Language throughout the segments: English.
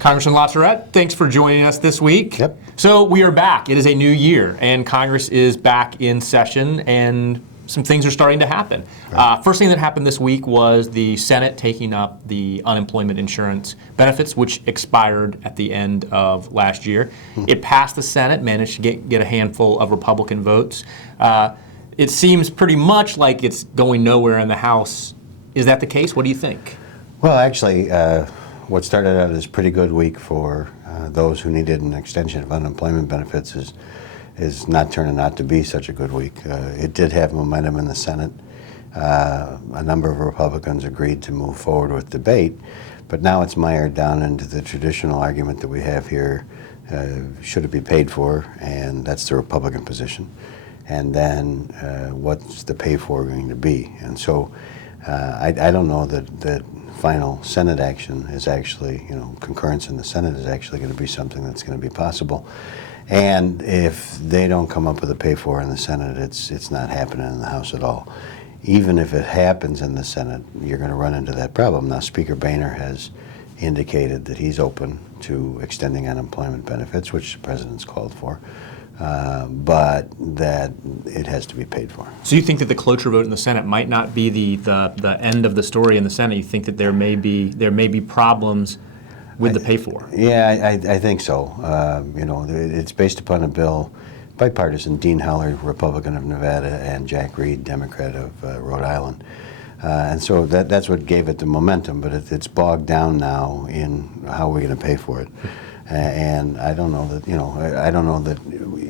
Congressman LaTourette, thanks for joining us this week. Yep. So we are back. It is a new year, and Congress is back in session, and some things are starting to happen. Right. First thing that happened this week was the Senate taking up the unemployment insurance benefits, which expired at the end of last year. It passed the Senate, managed to get a handful of Republican votes. It seems pretty much like it's going nowhere in the House. Is that the case? What do you think? Well, actually, what started out as a pretty good week for those who needed an extension of unemployment benefits is not turning out to be such a good week. It did have momentum in the Senate. A number of Republicans agreed to move forward with debate, but now it's mired down into the traditional argument that we have here, should it be paid for, and that's the Republican position. And then what's the pay for going to be? And so I don't know that final Senate action is actually, concurrence in the Senate is actually going to be something that's going to be possible. And if they don't come up with a pay for in the Senate, it's not happening in the House at all. Even if it happens in the Senate, you're going to run into that problem. Now, Speaker Boehner has indicated that he's open to extending unemployment benefits, which the president's called for, but that it has to be paid for. So you think that the cloture vote in the Senate might not be the end of the story in the Senate? You think that there may be problems with the pay for? Yeah, I think so. It's based upon a bill, bipartisan, Dean Heller, Republican of Nevada, and Jack Reed, Democrat of Rhode Island. And so that's what gave it the momentum, but it's bogged down now in how we're going to pay for it. And I don't know that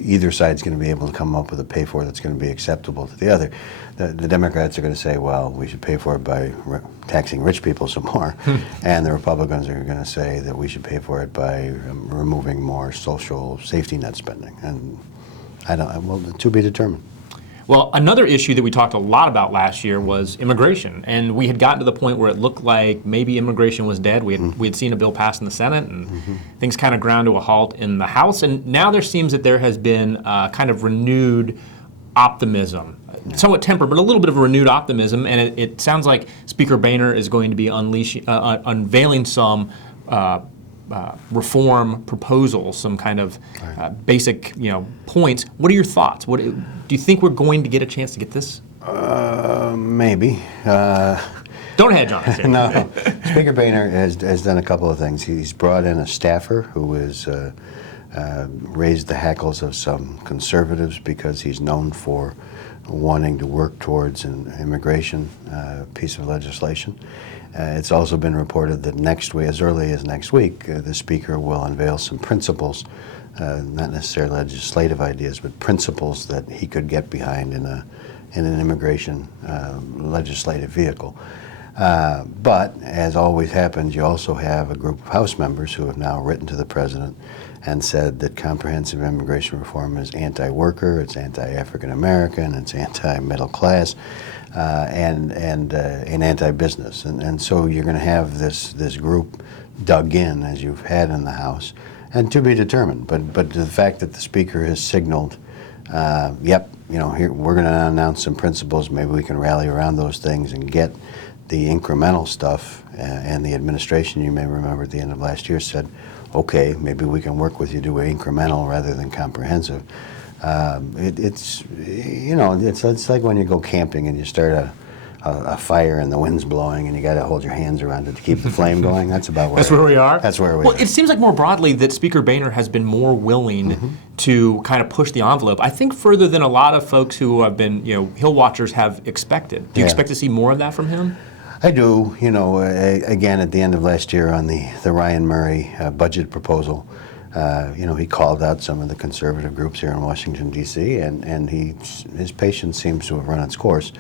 either side's going to be able to come up with a pay for that's going to be acceptable to the other. The Democrats are going to say, well, we should pay for it by taxing rich people some more, and the Republicans are going to say that we should pay for it by removing more social safety net spending. And to be determined. Well, another issue that we talked a lot about last year was immigration, and we had gotten to the point where it looked like maybe immigration was dead. We had seen a bill pass in the Senate, and things kind of ground to a halt in the House, and now there seems that there has been kind of renewed optimism, somewhat tempered, but a little bit of a renewed optimism, and it sounds like Speaker Boehner is going to be unveiling some reform proposals, some kind of basic, points. What are your thoughts? Do you think we're going to get a chance to get this? Maybe. Don't hedge on it. No. Speaker Boehner has done a couple of things. He's brought in a staffer who has raised the hackles of some conservatives because he's known for wanting to work towards an immigration piece of legislation. It's also been reported that next week, as early as next week, the Speaker will unveil some principles, not necessarily legislative ideas, but principles that he could get behind in an immigration legislative vehicle. But as always happens, you also have a group of House members who have now written to the President and said that comprehensive immigration reform is anti-worker, it's anti-African American, it's anti-middle class, and anti-business. And so you're going to have this group dug in, as you've had in the House, and to be determined. But the fact that the Speaker has signaled, here we're going to announce some principles, maybe we can rally around those things and get the incremental stuff, and the administration, you may remember at the end of last year, said, okay, maybe we can work with you to do incremental rather than comprehensive. It's like when you go camping and you start a fire and the wind's blowing and you got to hold your hands around it to keep the flame going. That's about where we are. That's where we are. Well, it seems like more broadly that Speaker Boehner has been more willing to kind of push the envelope. I think further than a lot of folks who have been, Hill watchers have expected. Do you expect to see more of that from him? I do. Again, at the end of last year on the Ryan Murray budget proposal, he called out some of the conservative groups here in Washington, D.C., and his patience seems to have run its course.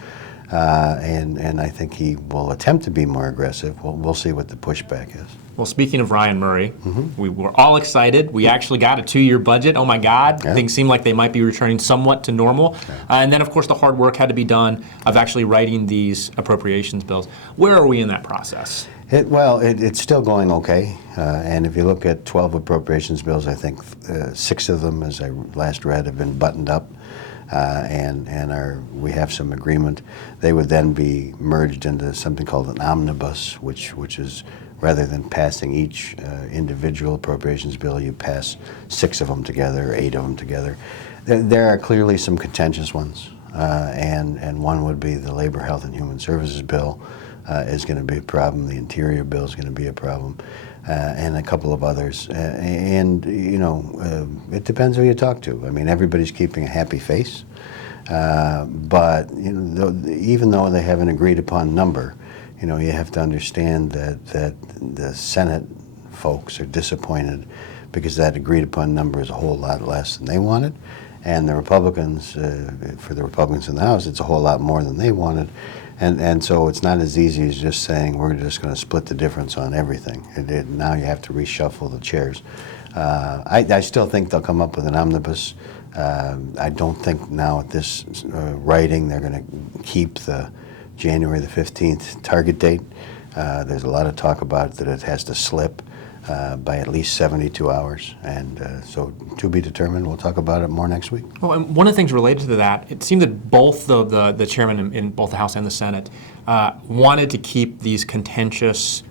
And I think he will attempt to be more aggressive. We'll see what the pushback is. Well, speaking of Ryan Murray, we were all excited. We actually got a 2-year budget. Oh my God, things seem like they might be returning somewhat to normal. And then, of course, the hard work had to be done of actually writing these appropriations bills. Where are we in that process? It's still going okay. And if you look at 12 appropriations bills, I think 6 of them, as I last read, have been buttoned up. We have some agreement. They would then be merged into something called an omnibus, which is rather than passing each individual appropriations bill, you pass 6 of them together, or 8 of them together. There are clearly some contentious ones, and one would be the Labor, Health, and Human Services bill is going to be a problem. The Interior bill is going to be a problem, and a couple of others. And you know, it depends who you talk to. I mean, everybody's keeping a happy face, but you know, even though they have an agreed upon number, you know, you have to understand that the Senate folks are disappointed because that agreed upon number is a whole lot less than they wanted, and the Republicans, for the Republicans in the House, it's a whole lot more than they wanted. And so it's not as easy as just saying we're just going to split the difference on everything. Now you have to reshuffle the chairs. I still think they'll come up with an omnibus. I don't think now at this writing they're going to keep the January the 15th target date. There's a lot of talk about that it has to slip by at least 72 hours. And so to be determined. We'll talk about it more next week. Well, and one of the things related to that, it seemed that both the chairman in both the House and the Senate wanted to keep these contentious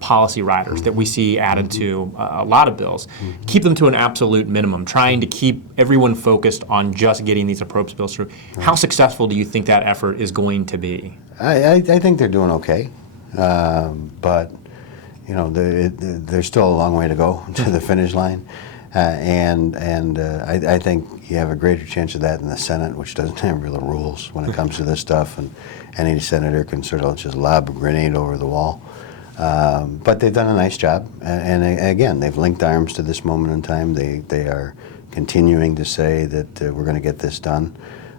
policy riders that we see added to a lot of bills, keep them to an absolute minimum, trying to keep everyone focused on just getting these appropriations bills through. How successful do you think that effort is going to be? I think they're doing okay, but you know, there's still a long way to go to the finish line, and I think you have a greater chance of that in the Senate, which doesn't have real rules when it comes to this stuff, and any senator can sort of just lob a grenade over the wall. But they've done a nice job, and again, they've linked arms to this moment in time. They are continuing to say that we're going to get this done,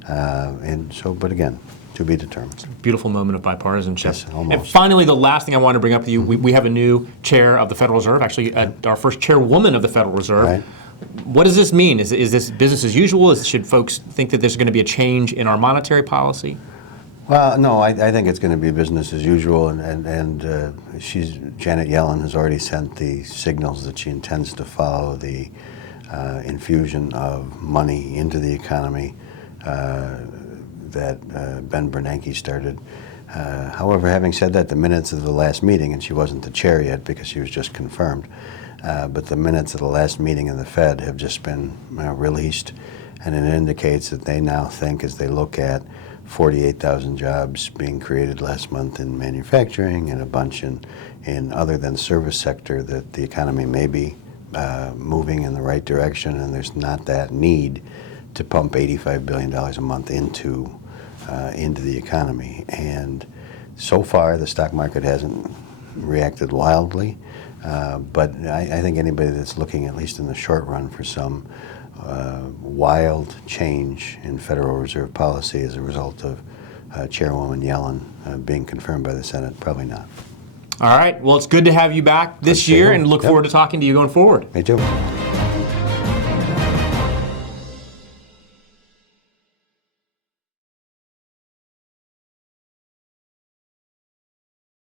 and so, but again, to be determined. Beautiful moment of bipartisanship. Yes, almost. And finally, the last thing I want to bring up with you, we have a new chair of the Federal Reserve, actually our first chairwoman of the Federal Reserve. Right. What does this mean? Is this business as usual? Should folks think that there's going to be a change in our monetary policy? Well, no, I think it's going to be business as usual, and Janet Yellen has already sent the signals that she intends to follow the infusion of money into the economy that Ben Bernanke started. However, having said that, the minutes of the last meeting, and she wasn't the chair yet because she was just confirmed, but the minutes of the last meeting of the Fed have just been released, and it indicates that they now think, as they look at 48,000 jobs being created last month in manufacturing and a bunch in other than service sector, that the economy may be moving in the right direction, and there's not that need to pump $85 billion a month into the economy. And so far, the stock market hasn't reacted wildly, but I think anybody that's looking, at least in the short run, for some wild change in Federal Reserve policy as a result of Chairwoman Yellen being confirmed by the Senate, probably not. All right. Well, it's good to have you back this year, and look forward to talking to you going forward. Me too.